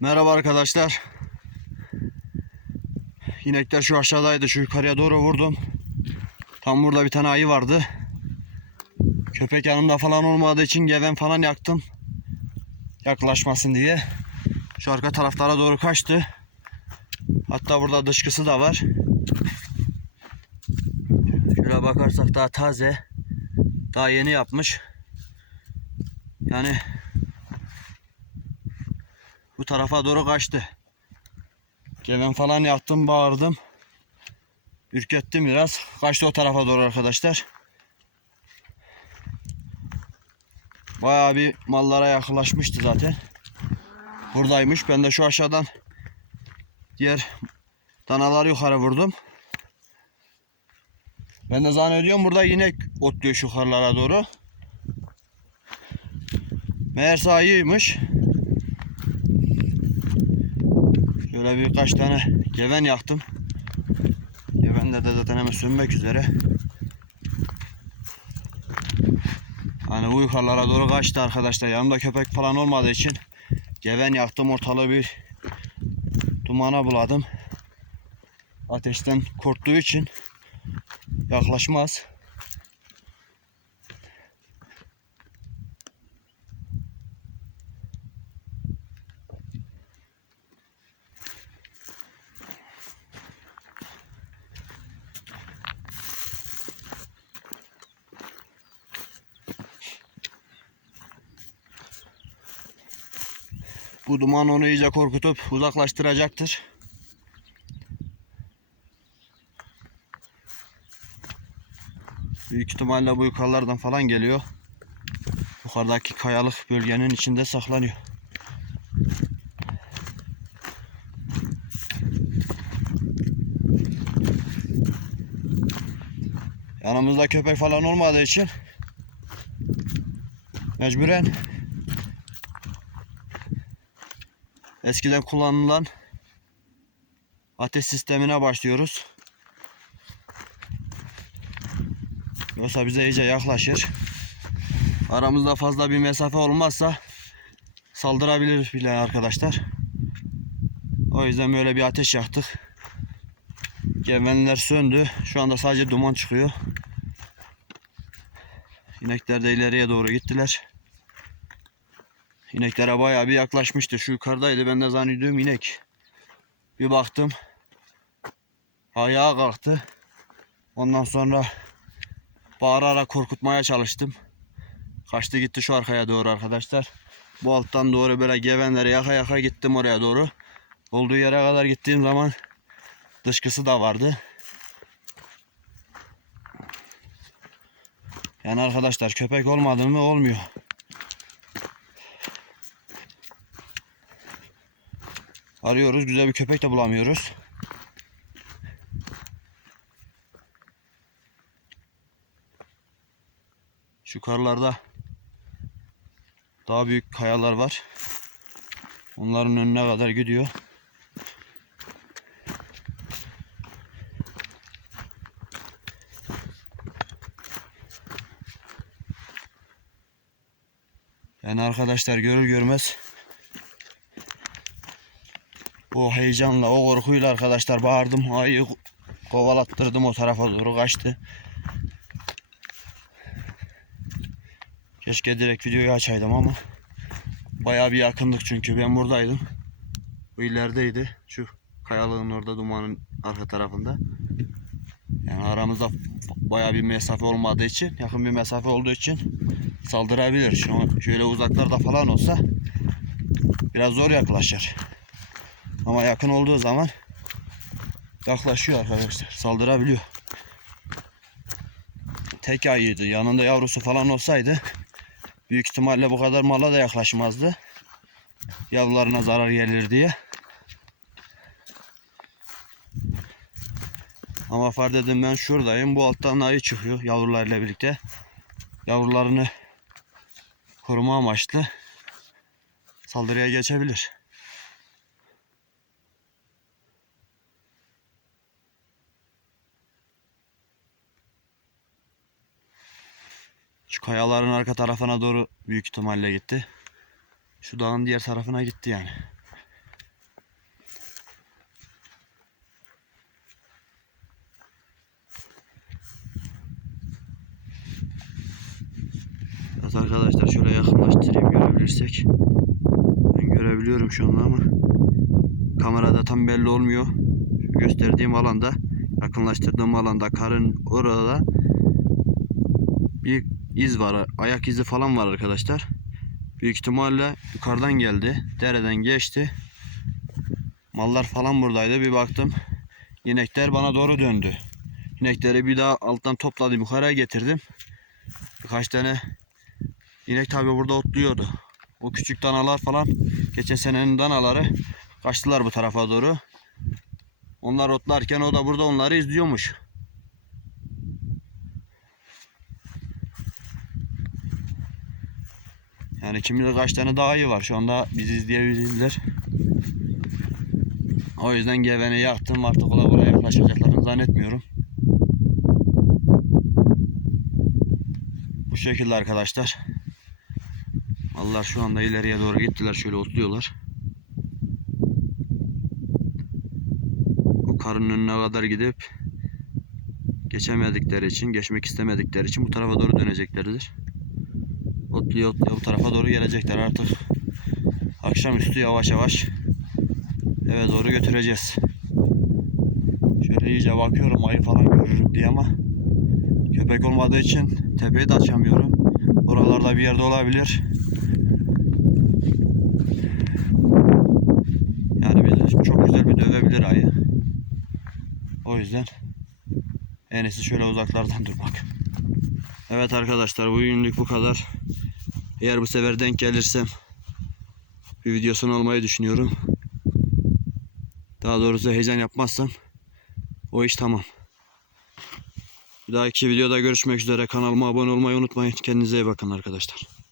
Merhaba arkadaşlar. İnekler şu aşağıdaydı. Şu yukarıya doğru vurdum. Tam burada bir tane ayı vardı. Köpek yanımda falan olmadığı için geven falan yaktım. Yaklaşmasın diye. Şu arka taraflara doğru kaçtı. Hatta burada dışkısı da var. Şöyle bakarsak daha taze. Daha yeni yapmış. Yani bu tarafa doğru kaçtı. Geven falan yaktım, bağırdım. Ürkettim biraz. Kaçtı o tarafa doğru arkadaşlar. Bayağı bir mallara yaklaşmıştı zaten. Buradaymış. Ben de şu aşağıdan diğer danaları yukarı vurdum. Ben de zannediyorum burada inek otluyor şu yukarılara doğru. Meğerse ayıymış. Şöyle birkaç tane geven yaktım. Gevenler de zaten hemen sönmek üzere. Hani bu yukarılara doğru kaçtı arkadaşlar. Yanımda köpek falan olmadığı için geven yaktım. Ortalığı bir dumana buladım. Ateşten korktuğu için yaklaşmaz. Bu duman onu iyice korkutup uzaklaştıracaktır. Büyük ihtimalle bu yukarılardan falan geliyor. Yukarıdaki kayalık bölgenin içinde saklanıyor. Yanımızda köpek falan olmadığı için mecburen eskiden kullanılan ateş sistemine başlıyoruz. Yoksa bize iyice yaklaşır. Aramızda fazla bir mesafe olmazsa saldırabilir bile arkadaşlar. O yüzden böyle bir ateş yaktık. Gevenler söndü. Şu anda sadece duman çıkıyor. İnekler de ileriye doğru gittiler. İneklere bayağı bir yaklaşmıştı. Şu yukarıdaydı. Ben de zannediyorum inek. Bir baktım. Ayağa kalktı. Ondan sonra bağırarak korkutmaya çalıştım. Kaçtı gitti şu arkaya doğru arkadaşlar. Bu alttan doğru böyle gevenlere yaka yaka gittim oraya doğru. Olduğu yere kadar gittiğim zaman dışkısı da vardı. Yani arkadaşlar köpek olmadı mı olmuyor. Arıyoruz güzel bir köpek de bulamıyoruz. Şu karlarda daha büyük kayalar var. Onların önüne kadar gidiyor. Yani arkadaşlar görür görmez o heyecanla, o korkuyla arkadaşlar bağırdım. Ayı kovalattırdım o tarafa doğru kaçtı. Keşke direkt videoyu açaydım ama bayağı bir yakındık çünkü ben buradaydım. Bu ilerideydi. Şu kayalığın orada dumanın arka tarafında. Yani aramızda bayağı bir mesafe olmadığı için, yakın bir mesafe olduğu için saldırabilir. Şu şöyle uzaklarda falan olsa biraz zor yaklaşır. Ama yakın olduğu zaman yaklaşıyor arkadaşlar. Saldırabiliyor. Tek ayıydı. Yanında yavrusu falan olsaydı büyük ihtimalle bu kadar mala da yaklaşmazdı. Yavrularına zarar gelir diye. Ama fark edin ben şuradayım. Bu alttan ayı çıkıyor yavrularıyla birlikte. Yavrularını koruma amaçlı saldırıya geçebilir. kayaların arka tarafına doğru büyük ihtimalle gitti. Şu dağın diğer tarafına gitti yani. Evet arkadaşlar şöyle yakınlaştırayım görebilirsek. Ben görebiliyorum şu anda ama kamerada tam belli olmuyor. Şu gösterdiğim alanda yakınlaştırdığım alanda karın orada bir iz var. Ayak izi falan var arkadaşlar. Büyük ihtimalle yukarıdan geldi. Dereden geçti. Mallar falan buradaydı. Bir baktım. İnekler bana doğru döndü. İnekleri bir daha alttan topladım. Yukarıya getirdim. Birkaç tane inek tabi burada otluyordu. O küçük danalar falan geçen senenin danaları kaçtılar bu tarafa doğru. Onlar otlarken o da burada onları izliyormuş. Yani kim bilir kaç tane daha iyi var. Şu anda bizi izleyebilirler. O yüzden geveni yaktım. Artık kolay kolay yaklaşacaklarını zannetmiyorum. Bu şekilde arkadaşlar. Mallar şu anda ileriye doğru gittiler. Şöyle otluyorlar. O karın önüne kadar gidip geçemedikleri için, geçmek istemedikleri için bu tarafa doğru döneceklerdir. Otluya otluya bu tarafa doğru gelecekler artık. Akşamüstü yavaş yavaş eve doğru götüreceğiz. Şöyle iyice bakıyorum ayı falan görürüm diye ama köpek olmadığı için tepeyi de açamıyorum. Oralarda bir yerde olabilir. Yani bizi çok güzel bir dövebilir ayı. O yüzden en iyisi şöyle uzaklardan durmak. Evet arkadaşlar bugünlük bu kadar. Eğer bu sefer denk gelirsem bir videosunu almayı düşünüyorum. Daha doğrusu heyecan yapmazsam o iş tamam. Bir dahaki videoda görüşmek üzere. Kanalıma abone olmayı unutmayın. Kendinize iyi bakın arkadaşlar.